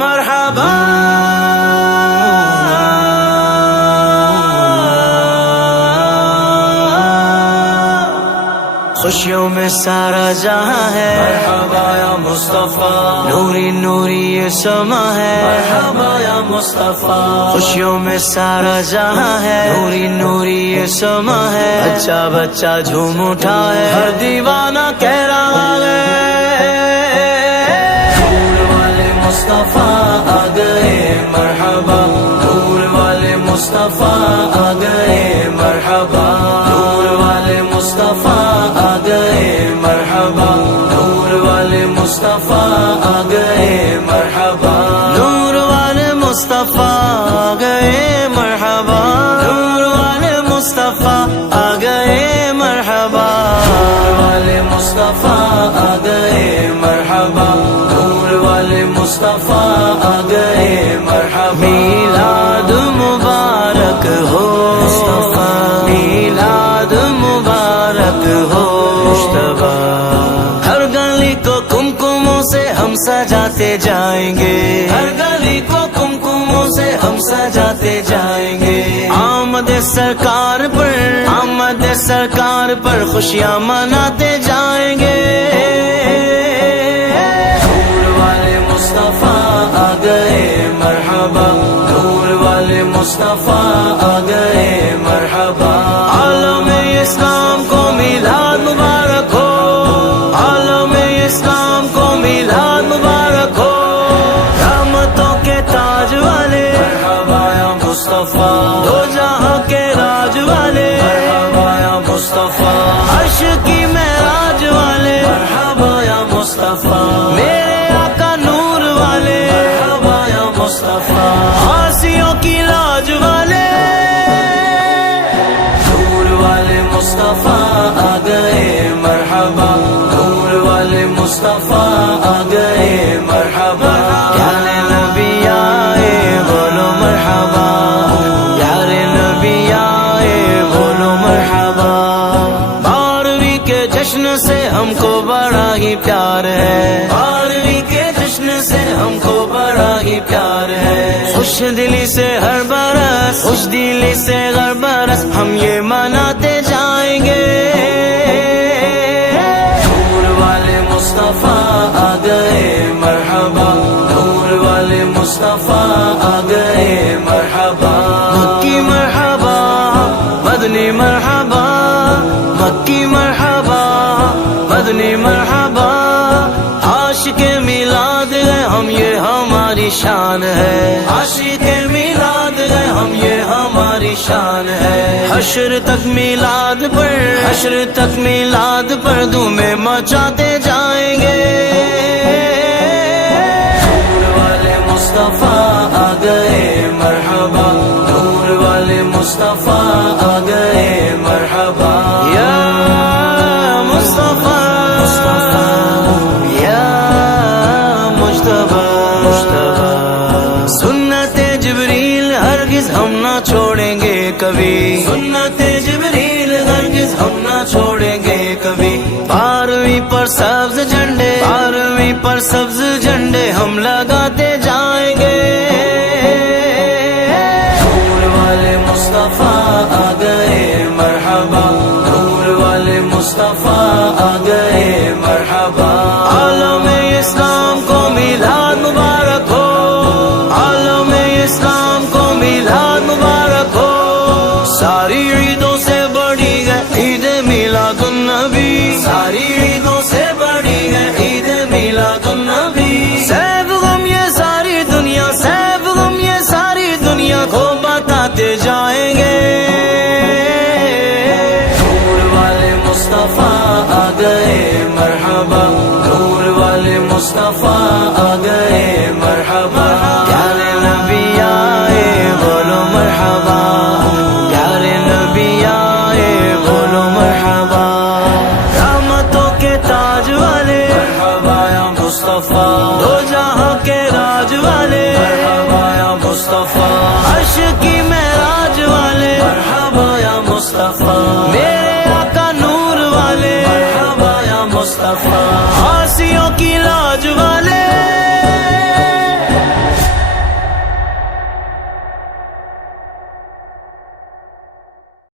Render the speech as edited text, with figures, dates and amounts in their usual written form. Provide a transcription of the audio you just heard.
مرحبا خوشیوں میں سارا جہاں ہے، مرحبا یا مصطفیٰ، نوری نوری یہ سما ہے، مرحبا یا مصطفیٰ، خوشیوں میں سارا جہاں ہے، نوری نوری یہ سما ہے، بچہ بچہ جھوم اٹھا ہے، ہر دیوانہ کہہ رہا ہے نور والے مصطفیٰ آ گئے، مرحبا نور والے مصطفیٰ آ گئے، مرحبا نور والے مصطفیٰ آ گئے، مرحبا نور والے مصطفیٰ آ گئے، مرحبا نور والے مصطفیٰ آ گئے، مرحبا نور والے مصطفیٰ آ گئے، مرحبا نور والے مصطفیٰ آ گئے، مرحبا نور والے مصطفیٰ آ گئے، مرحبا میلاد مبارک ہو مصطفیٰ، میلاد مبارک ہو مصطفیٰ، ہر گلی کو کمکموں سے ہم سجاتے جائیں گے، ہر گلی کو کمکموں سے ہم سجاتے جائیں گے، آمد سرکار پر خوشیاں مناتے جائیں گے، نور والے مصطفیٰ آ گئے، مرحبا نور والے مصطفیٰ آ گئے، مرحبا عالم اسلام کو میلاد مبارک ہو، عالم اسلام کو میلاد مبارک ہو، رحمتوں کے تاج والے، مرحبا یا مصطفیٰ، دو جہاں کے راج والے، مرحبا یا مصطفیٰ، عرش کی معراج والے، مرحبا یا مصطفیٰ، میرے آقا نور والے، مرحبا یا مصطفیٰ، عاصیوں کی لاج والے، نور والے مصطفیٰ آ گئے، مرحبا نور والے مصطفیٰ آ گئے، مرحبا پیارے نبی آئے بولو مرحبا، پیارے نبی آئے بولو مرحبا، 12ویں کے جشن سے ہم کو بڑا ہی پیار ہے، 12ویں کے جشن سے ہم کو بڑا ہی پیار ہے، خوش دلی سے ہر برس، خوش دلی سے ہر برس ہم یہ مناتے جائیں گے، نور والے مصطفیٰ آ گئے، مرحبا نور والے مصطفیٰ آ گئے، مرحبا مکی مرحبا مدنی مرحبا، مکی مرحبا مدنی مرحبا، عاشق میلاد ہے ہم یہ ہماری شان ہے، عاشق میلاد ہے ہم یہ ہماری شان ہے، حشر تک میلاد پر دھومیں مچاتے جائیں گے، نور والے مصطفیٰ آ گئے، مرحبا نور والے مصطفیٰ آ گئے، مرحبا یا مصطفیٰ یا مجتبی، سنت جبریل ہرگز ہم نہ چھوڑیں گے کبھی، سنت جبریل ہرگز ہم نہ چھوڑیں گے کبھی، 12ویں پر سبز جھنڈے ہم لگاتے جائیں گے، نور والے مصطفیٰ آ گئے، مرحبا نور والے مصطفیٰ آ گئے، مرحبا عالم اسلام کو میلاد مبارک ہو، عالم اسلام کو میلاد مبارک ہو، ساری عیدوں سے بڑی ہے عید میلاد النبی، ساری عیدوں سے بڑی ہے عید میلاد النبی، سیب غم یہ ساری دنیا کو بتاتے جائیں گے، نور والے مصطفیٰ آ گئے، مرحبا نور والے مصطفیٰ آ